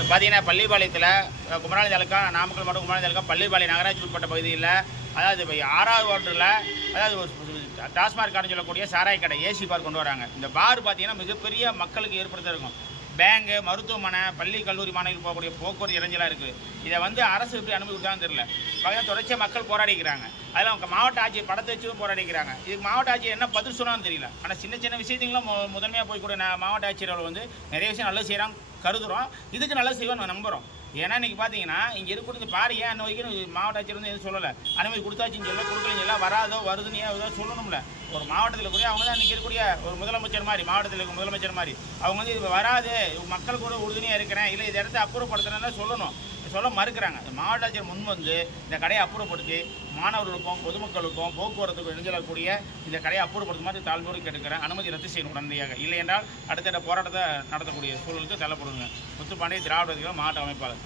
பார்த்தீங்கன்னா பள்ளிப்பாளையத்தில் குமராளி தாலுக்கா நாமக்கல் மாவட்டம் குமராளி தாலுக்கா பள்ளிப்பாளையம் நகராட்சி உட்பட்ட பகுதியில் அதாவது இப்போ ஆறாவது வார்டில் அதாவது ஒரு டாஸ்மாக் கடைன்னு சொல்லக்கூடிய சாராய் கடை ஏசி பார் கொண்டு வராங்க. இந்த பார் பார்த்தீங்கன்னா மிகப்பெரிய மக்களுக்கு ஏற்படுத்த இருக்கும் பேங்கு மருத்துவமனை பள்ளி கல்லூரி மாணவர்கள் போகக்கூடிய போக்குவரத்து இடைஞ்சலாக இருக்குது இதை வந்து அரசு எப்படி அனுமதி கொடுத்தான்னு தெரியல. பார்த்தீங்கன்னா தொடர்ச்சியாக மக்கள் போராடிக்கிறாங்க. அதில் அவங்க மாவட்ட ஆட்சியர் படத்தை வச்சும் போராடிக்கிறாங்க. இதுக்கு மாவட்ட ஆட்சியர் என்ன பதில் சொன்னான்னு தெரியல. ஆனால் சின்ன சின்ன விஷயத்துங்களும் முதன்மையாக போய் கூட மாவட்ட ஆட்சியர் வந்து நிறைய விஷயம் நல்லது செய்கிறாங்க கருதுகிறோம் இதுக்கு நல்லது செய்வோம் நம்புகிறோம் ஏன்னா இன்றைக்கி பார்த்தீங்கன்னா இங்கே இருக்கக்கூடிய பாரு ஏன் அன்ன வரைக்கும் மாவட்ட ஆட்சியர் வந்து எதுவும் சொல்லலை. அனுமதி கொடுத்தாச்சுன்னு சொல்ல கொடுக்கலன்னு சொல்ல வராதோ வருதுன்னு ஏதோ சொல்லணும்ல. ஒரு மாவட்டத்தில் கூட அவங்க தான் இன்றைக்கி இருக்கக்கூடிய ஒரு முதலமைச்சர் மாதிரி மாவட்டத்தில் இருக்க முதலமைச்சர் மாதிரி. அவங்க வந்து இது வராது மக்கள் கூட உறுதுணையாக இருக்கிறேன் இல்லை இந்த இடத்த அப்புறப்படுத்துறேன்னா சொல்லணும். சொல்ல மறுக்கிறாங்க. இந்த மாவட்ட ஆட்சியர் முன் வந்து இந்த கடையை அப்புறப்படுத்தி மாணவர்களுக்கும் பொதுமக்களுக்கும் போக்குவரத்துக்கும் இணைஞ்சலக்கூடிய இந்த கடையை அப்புறப்படுத்த மாதிரி தாழ்மையோடு கேட்டுக்கிறேன். அனுமதி ரத்து செய்யணும் உடனடியாக. இல்லை என்றால் அடுத்த போராட்டத்தை நடத்தக்கூடிய சூழலுக்கு தள்ளப்படுங்க. முத்துப்பாண்டிய திராவிட மாவட்ட அமைப்பாளர்.